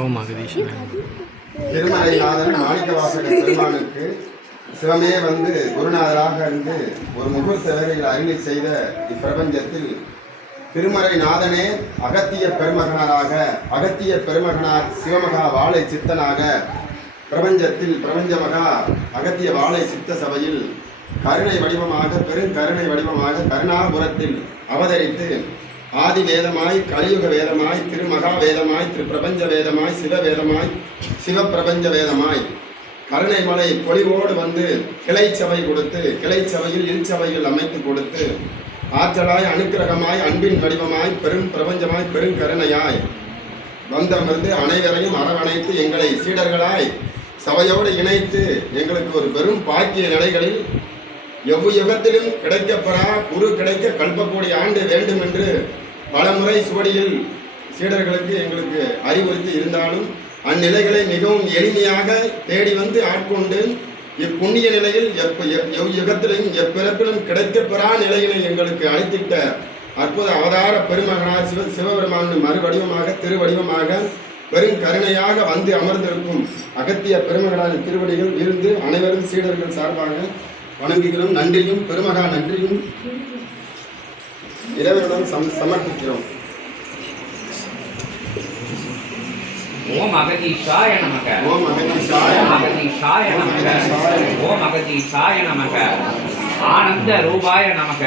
ஓம் அகதீஸ்வரன். திருமலைநாதன் மாணிக்கவாசகர் பெருமானுக்கு சிவமே வந்து குருநாதராக இருந்து ஒரு முகூர்த்த வேலையில் அருளி செய்த இப்பிரபஞ்சத்தில் திருமறைநாதனே அகத்திய பெருமகனாராக, அகத்திய பெருமகனார் சிவமகா வாழை சித்தனாக பிரபஞ்சத்தில் பிரபஞ்சமகா அகத்திய வாழை சித்த சபையில் கருணை வடிவமாக, பெருங்கருணை வடிவமாக கருணாபுரத்தில் அவதரித்து ஆதி வேதமாய், கலியுக வேதமாய், திருமகா வேதமாய், திருப்பிரபஞ்ச வேதமாய், சிவவேதமாய், சிவப்பிரபஞ்ச வேதமாய் கருணை மலை பொலிவோடு வந்து கிளைச்சபை கொடுத்து, கிளைச்சபையில் இல்சபையில் அமைத்து கொடுத்து ஆற்றலாய், அனுக்கிரகமாய், அன்பின் வடிவமாய், பெரும் பிரபஞ்சமாய், பெருங்கருணையாய் வந்தமர்ந்து அனைவரையும் அரவணைத்து எங்களை சீடர்களாய் சபையோடு இணைத்து எங்களுக்கு ஒரு பெரும் பாக்கிய நிலைகளில் எவ்வுயுகத்திலும் கிடைக்கப்பெறா குரு கிடைக்க கல்பக்கோடி ஆண்டு வேண்டும் என்று பலமுறை சுவடியில் சீடர்களுக்கு எங்களுக்கு அறிவுறுத்தி இருந்தாலும் அந்நிலைகளை மிகவும் எளிமையாக தேடி வந்து ஆட்கொண்டு இப்புண்ணிய நிலையில் எவ்யுகத்திலும் எப்பிறப்பிலும் கிடைக்கப்பெறா நிலையினை எங்களுக்கு அளித்திட்ட அற்புத அவதார பெருமகனார் சிவபெருமான் மறுவடிவமாக, திருவடிவமாக, பெரும் கருணையாக வந்து அமர்ந்திருக்கும் அகத்திய பெருமகனாரின் திருவடிகள் இருந்து அனைவரும் சீடர்கள் சார்பாக வணங்குகிறோம். நன்றியும் பெருமகா நன்றியும் இறைவனிடம் சமர்ப்பிக்கிறோம். ஓம் அகதீஷாய நமக. ஓம் அகதீஷாய நமக. ஓம் அகதீஷாய நமக. ஆனந்த ரூபாய நமக.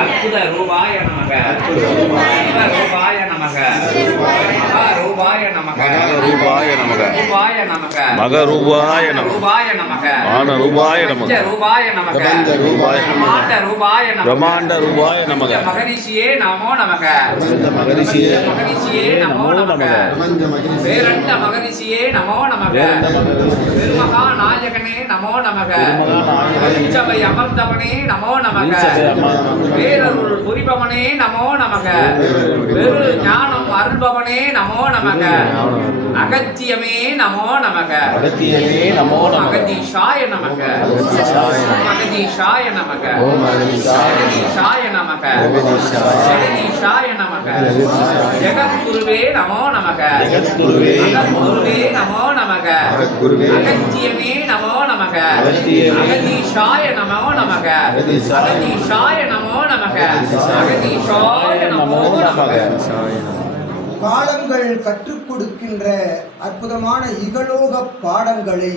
அற்புத ரூபாய நமக. ரூபாய நமக. மகா ரூபாய நமக. ரூபாய நமக. ரூபாய நமக. மக ரூபாய நமக. ரூபாய நமக. ஆன ரூபாய நமக. ரூபாய நமக. ரூபாய பிரமாண்ட ரூபாய நமக. பிரமாண்ட ரூபாய நமக. மகரிஷியே நமோ நமக. மகரிஷியே மகரிஷியே நமோ நமக. பேரண்ட மகரிஷியே நமோ நமக. பெருமகா நாயகனே நமோ நமக. சபை அமர்ந்தவனே நமோ நமக. பேரருள் புரிபவனே நமோ நமக. பெரு ஞானம் அருள்பவனே நமோ நமக. அகத்தியமே நமோ நமக. அகத்தியமே நமோ நமக. அகதீஷாய நமக. அகதீஷாய நமக. அகதீஷாய நமக. அகதீஷாய நமக. ஜெகத்குருவே நமோ நமக. ஜெகத்குருவே நமோ நமக. அகத்தியமே நமோ நமக. அகதீஷாய நமோ நமக. அகதீஷாய நமோ நமக. அகதீஷாய நமோ நமக. காலங்கள் கற்றுக் கொடுக்கின்ற அற்புதமான இகலோக பாடங்களை,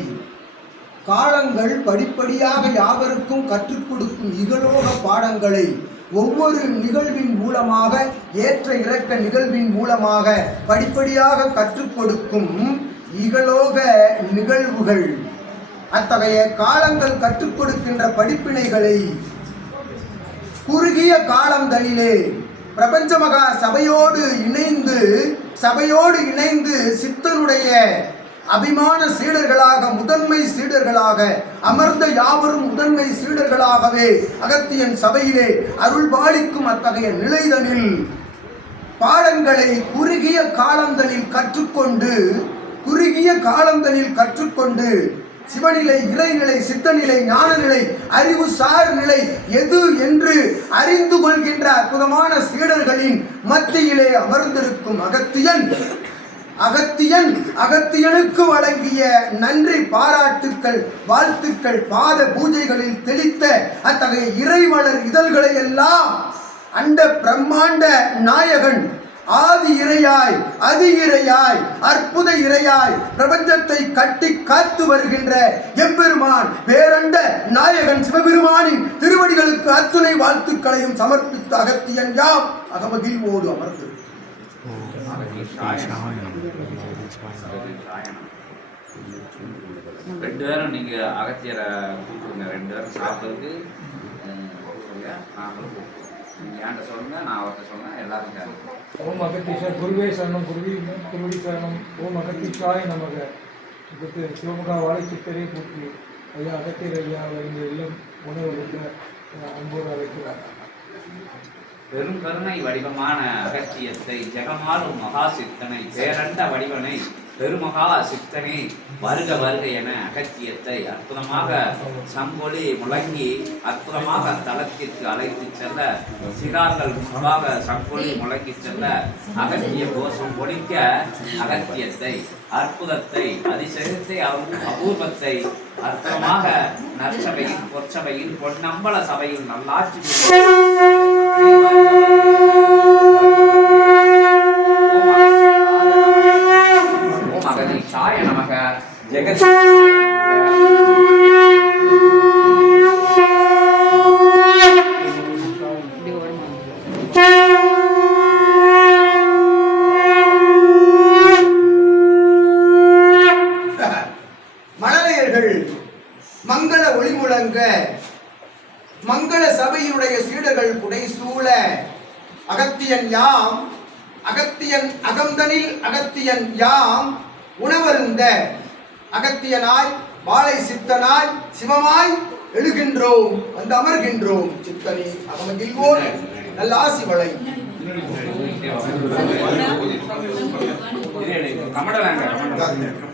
காலங்கள் படிப்படியாக யாவருக்கும் கற்றுக் கொடுக்கும் இகலோக பாடங்களை ஒவ்வொரு நிகழ்வின் மூலமாக, ஏற்ற இறக்க நிகழ்வின் மூலமாக படிப்படியாக கற்றுக் கொடுக்கும் இகலோக நிகழ்வுகள். அத்தகைய காலங்கள் கற்றுக் கொடுக்கின்ற படிப்பினைகளை குறுகிய காலங்களிலே பிரபஞ்சமகா சபையோடு இணைந்து சித்தனுடைய அபிமான சீடர்களாக, முதன்மை சீடர்களாக அமர்ந்த யாவரும் முதன்மை சீடர்களாகவே அகத்தியன் சபையிலே அருள் பாலிக்கும் அத்தகைய நிலைதனில் பாடங்களை குறுகிய காலங்களில் கற்றுக்கொண்டு சிவநிலை, இறைநிலை, சித்தநிலை, ஞானநிலை, அறிவு சார் நிலை எது என்று அறிந்து கொள்கின்ற அற்புதமான சீடர்களின் மத்தியிலே அமர்ந்திருக்கும் அகத்தியனுக்கு வழங்கிய நன்றி பாராட்டுக்கள், வாழ்த்துக்கள் பாத பூஜைகளில் தெளித்த அத்தகைய இறைவளர் இதழ்களை எல்லாம் அண்ட பிரம்மாண்ட நாயகன், ஆதி இறையாய், அதி இறையாய், அற்புத இறையாய் பிரபஞ்சத்தை கட்டி காத்து வருகின்ற எம்பெருமான் பேரண்ட நாயகன் சிவபெருமானின் திருவடிகளுக்கு அத்துணை வாழ்த்துக்களையும் சமர்ப்பித்த அகத்தியன் யாம் அகமகிழ்வோடு அமர்ந்து ரெண்டு பேரும் நீங்க அகத்தியரை கூப்பிடுங்க. ரெண்டு பேரும் சாப்பிடுறதுக்கு நாங்களும் ஏன்ட்ட சொல்லுங்க, நான் அவர்கிட்ட சொன்னேன், எல்லாரும் கேட்க. ஓம் அகத்தீஷர் குருவே சரணம், குருவி சரணம். ஓம் அகத்தீஷாய நமக. சிவமகா வாழை சித்தரே கூட்டி ஐயா அகத்தியர் ஐயா இந்த இல்லம் உணவு அன்போடு அழைக்கிறார். பெரும் கருணை வடிவமான அகத்தியத்தை, ஜெகமாலும் மகா சித்தனை, பேரண்ட வடிவனை, பெருமகா சித்தனே வருக வருக என அகத்தியத்தை அற்புதமாக சங்கொலி முழங்கி அற்புதமாக தளத்திற்கு அழைத்து செல்ல சிறார்கள் முன்பாக சங்கொலி முழங்கி செல்ல அகத்திய கோஷம் ஒழிக்க அகத்தியத்தை அற்புதத்தை அதிசயத்தை அபூர்வத்தை அற்புதமாக நற்சபையில் பொற்சபையில் பொன்னம்பல சபையில் நல்லாட்சி ஓம் அகதீஷாய நமக ஜெகத் மழலையர்கள் மங்கள ஒளி முழங்க மங்கள சபையினுடைய சீடர்கள் புடைசூழ அகத்தியன் யாம் அகத்தியன் அகந்தனில் அகத்தியன் யாம் உணவருந்த அகத்தியனாய் வாழை சித்தனாய் சிவமாய் எழுகின்றோம் வந்து அமர்கின்றோம் சித்தனி அகமகிழ்வோன் நல்ல ஆசி வளை கமட வேண்டாம்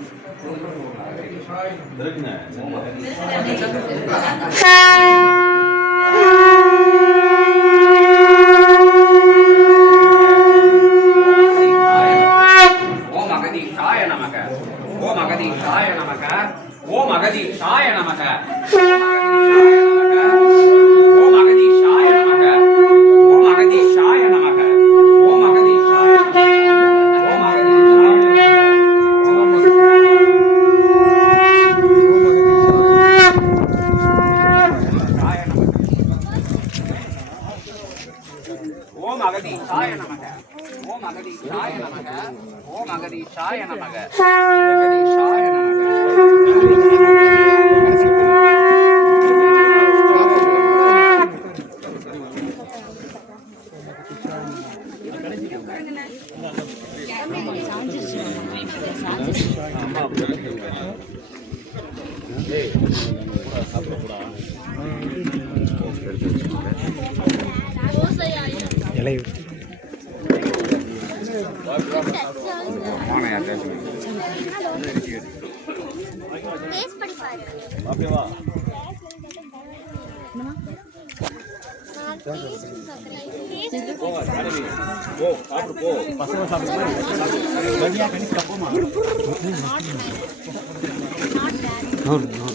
ஓம் அகதீஷாய நமக ஓம் அகதீஷாய நமக ஓம் அகதீஷாய நமக ஓம் அகதீஷாய நமக ஓம் அகதீஷாய நமக ஓம் அகதீஷாய ஓம் ஓம் அகதீஷாய நமக ஓம் அகதீஷாய நமக ஓம் அகதீஷாய நமக ஜெகதீஷாய No.